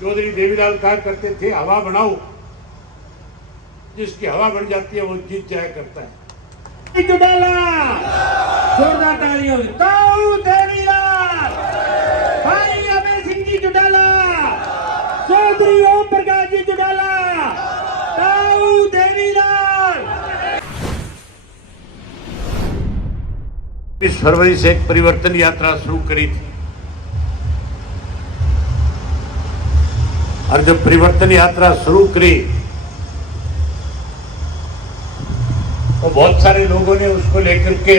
चौधरी देवीलाल कहा करते थे, हवा बनाओ, जिसकी हवा बन जाती है वो जीत जाया करता है। चौटाला, जोरदार तालियों से ताऊ देवीलाल, भाई अभय सिंह जी चौटाला, चौधरी ओम प्रकाश जी चौटाला, ताऊ देवीलाल। 20 फरवरी से एक परिवर्तन यात्रा शुरू करी थी और जब परिवर्तन यात्रा शुरू करी तो बहुत सारे लोगों ने उसको लेकर के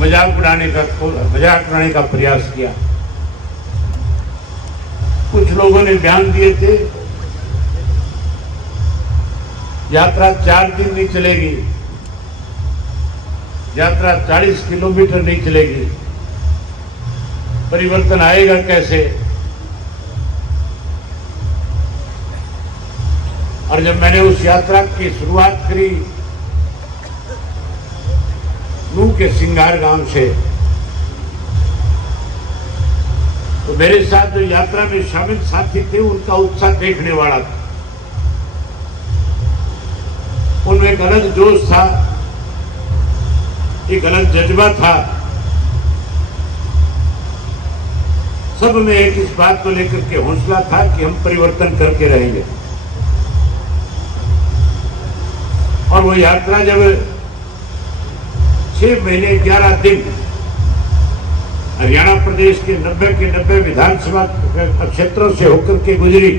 मजाक उड़ाने का प्रयास किया। कुछ लोगों ने बयान दिए थे यात्रा 4 दिन नहीं चलेगी, यात्रा 40 किलोमीटर नहीं चलेगी, परिवर्तन आएगा कैसे। और जब मैंने उस यात्रा की शुरुआत करी नूह के सिंगार गांव से, तो मेरे साथ जो यात्रा में शामिल साथी थे उनका उत्साह देखने वाला था। उनमें एक अलग जोश था, एक अलग जज्बा था। सब में एक इस बात को लेकर के हौसला था कि हम परिवर्तन करके रहेंगे। और वो यात्रा जब 6 महीने 11 दिन हरियाणा प्रदेश के 90 विधानसभा क्षेत्रों से होकर के गुजरी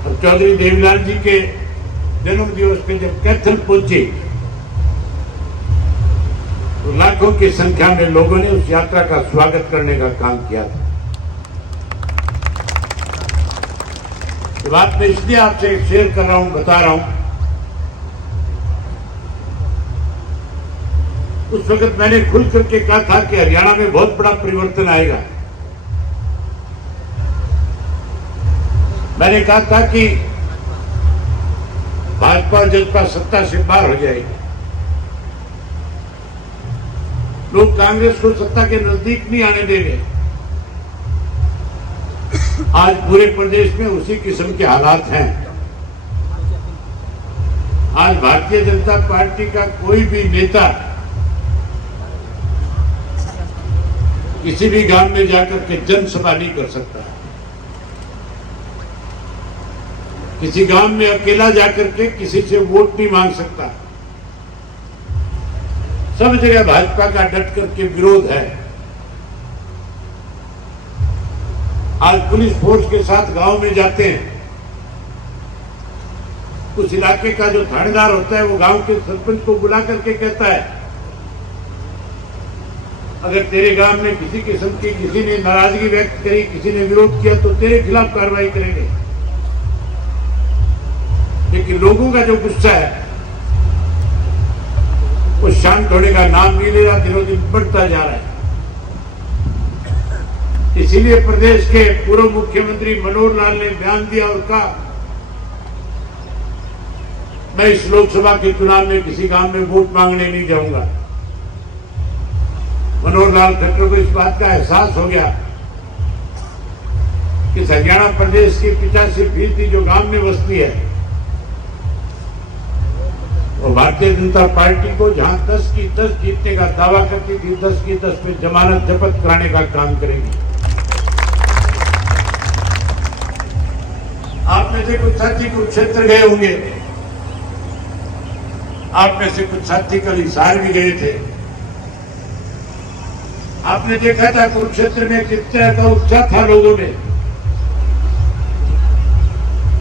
और चौधरी देवीलाल जी के जन्म दिवस पे जब कैथल पहुंची तो लाखों की संख्या में लोगों ने उस यात्रा का स्वागत करने का काम किया था। ये बात मैं इसलिए आपसे शेयर कर रहा हूं, बता रहा हूं। उस वक्त मैंने खुल करके कहा था कि हरियाणा में बहुत बड़ा परिवर्तन आएगा। मैंने कहा था कि भाजपा और जसपा सत्ता से बाहर हो जाएगी। लोग कांग्रेस को सत्ता के नजदीक नहीं आने देंगे। आज पूरे प्रदेश में उसी किस्म के हालात हैं। आज भारतीय जनता पार्टी का कोई भी नेता किसी भी गांव में जाकर के जनसभा नहीं कर सकता। किसी गांव में अकेला जाकर के किसी से वोट नहीं मांग सकता। सब जगह भाजपा का डट करके विरोध है। आज पुलिस फोर्स के साथ गांव में जाते हैं, उस इलाके का जो थानेदार होता है वो गांव के सरपंच को बुला करके कहता है, अगर तेरे गांव में किसी किस्म की किसी ने नाराजगी व्यक्त करी, किसी ने विरोध किया तो तेरे खिलाफ कार्रवाई करेंगे। लेकिन लोगों का जो गुस्सा है वो शांत होने का नाम नहीं ले रहा, दिनों दिन बढ़ता जा रहा है। इसीलिए प्रदेश के पूर्व मुख्यमंत्री मनोहर लाल ने बयान दिया और कहा, मैं इस लोकसभा के चुनाव में किसी गांव में वोट मांगने नहीं जाऊंगा। मनोहर लाल खट्टर को इस बात का एहसास हो गया कि हरियाणा प्रदेश की 85% जो गांव में बस्ती है वो भारतीय जनता पार्टी को जहां 10 की 10 जीतने का दावा करती थी, 10 की 10 पे जमानत जब्त कराने का काम करेगी। आप में से कुछ साथी कुरुक्षेत्र गए होंगे, आप में से कुछ साथी कल हिसार भी गए थे। आपने देखा था कुरुक्षेत्र में किस तरह का उत्साह था, लोगों में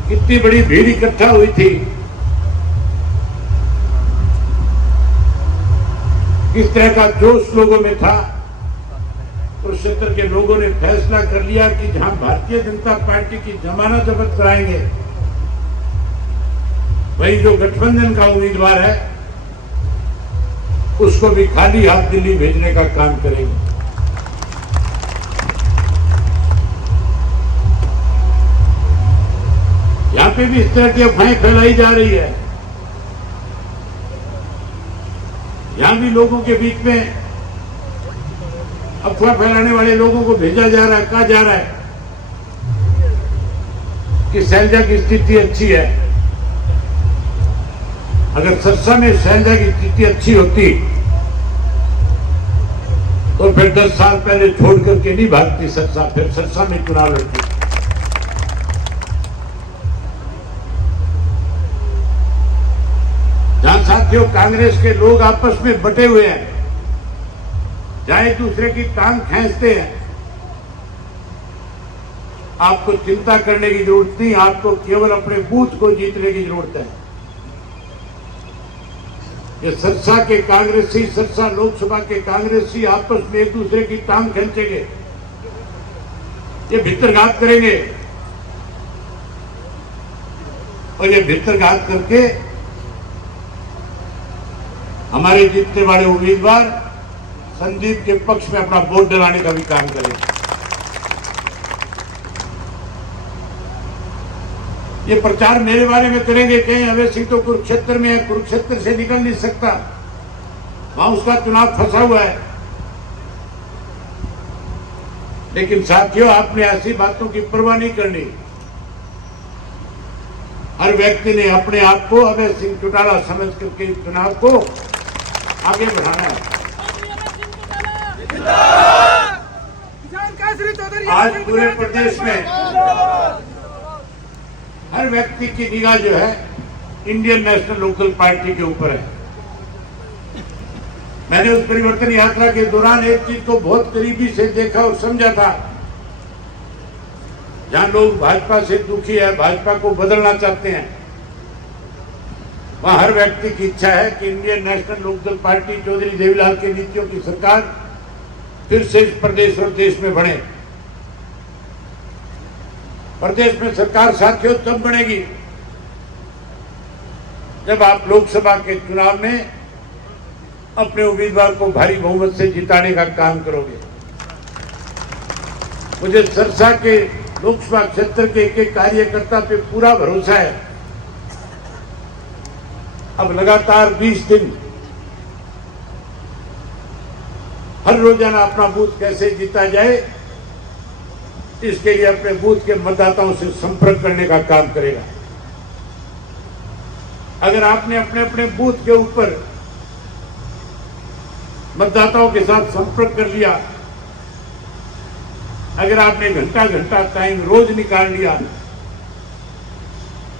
कितनी बड़ी भीड़ इकट्ठा हुई थी, किस तरह का जोश लोगों में था। कुरुक्षेत्र के लोगों ने फैसला कर लिया कि जहां भारतीय जनता पार्टी की जमानत जब्त कराएंगे, वही जो गठबंधन का उम्मीदवार है उसको भी खाली हाथ दिल्ली भेजने का काम करेंगे। यहां पे भी इस तरह की अफवाहें फैलाई जा रही है। यहां भी लोगों के बीच में अफवाह फैलाने वाले लोगों को भेजा जा रहा है, कहा जा रहा है कि शैलजा की स्थिति अच्छी है। अगर सरसा में शैलजा की स्थिति अच्छी होती तो फिर 10 साल पहले छोड़ करके नहीं भागती सरसा, फिर सरसा में चुनाव लड़ती। जहां साथियों कांग्रेस के लोग आपस में बटे हुए हैं, जहां एक दूसरे की टांग खींचते हैं, आपको चिंता करने की जरूरत नहीं, आपको केवल अपने बूथ को जीतने की जरूरत है। ये सरसा के कांग्रेसी, सरसा लोकसभा के कांग्रेसी आपस में एक दूसरे की टांग खींचेंगे, ये भितरघात करेंगे और ये भितरघात करके हमारे जीतने वाले उम्मीदवार संदीप के पक्ष में अपना वोट डलाने का भी काम करेंगे। ये प्रचार मेरे बारे में करेंगे, कहें अभय सिंह तो कुरुक्षेत्र में है, कुरुक्षेत्र से निकल नहीं सकता, वहां उसका चुनाव फंसा हुआ है। लेकिन साथियों, आपने ऐसी बातों की परवाह नहीं करनी। हर व्यक्ति ने अपने आप को अभय सिंह चौटाला समझ करके चुनाव को आगे बढ़ाना है। आज पूरे प्रदेश में हर व्यक्ति की निगाह जो है इंडियन नेशनल लोकल पार्टी के ऊपर है। मैंने उस परिवर्तन यात्रा के दौरान एक चीज को बहुत करीबी से देखा और समझा था। जहां लोग भाजपा से दुखी है, भाजपा को बदलना चाहते हैं, वहां हर व्यक्ति की इच्छा है कि Indian National Lokdal party Chaudhary Devilal की नीतियों की सरकार फिर से इस प्रदेश और देश में बने। प्रदेश में सरकार साथियों तब बनेगी जब आप लोकसभा के चुनाव में अपने उम्मीदवार को भारी बहुमत से जिताने का काम करोगे। मुझे सरसा के लोकसभा क्षेत्र के एक एक कार्यकर्ता पे पूरा भरोसा है। अब लगातार 20 दिन हर रोजाना अपना बूथ कैसे जीता जाए, इसके लिए अपने बूथ के मतदाताओं से संपर्क करने का काम करेगा। अगर आपने अपने अपने बूथ के ऊपर मतदाताओं के साथ संपर्क कर लिया, अगर आपने घंटा घंटा टाइम रोज निकाल लिया,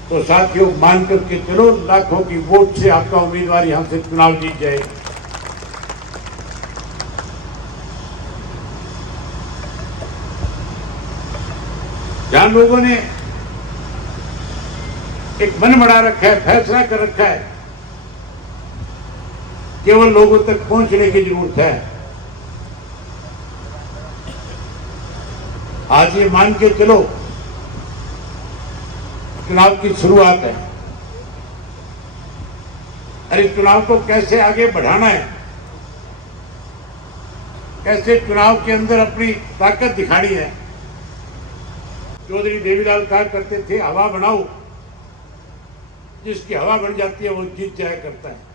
तो साथियों मान करके चलो लाखों की वोट से आपका उम्मीदवार यहां से चुनाव जीत जाएगा। जहां लोगों ने एक मन बना रखा है, फैसला कर रखा है, केवल लोगों तक पहुंचने की जरूरत है। आज ये मान के चलो चुनाव की शुरुआत है, और इस चुनाव को कैसे आगे बढ़ाना है, कैसे चुनाव के अंदर अपनी ताकत दिखानी है। चौधरी देवीलाल कहा करते थे, हवा बनाओ, जिसकी हवा बन जाती है वो जीत जाया करता है।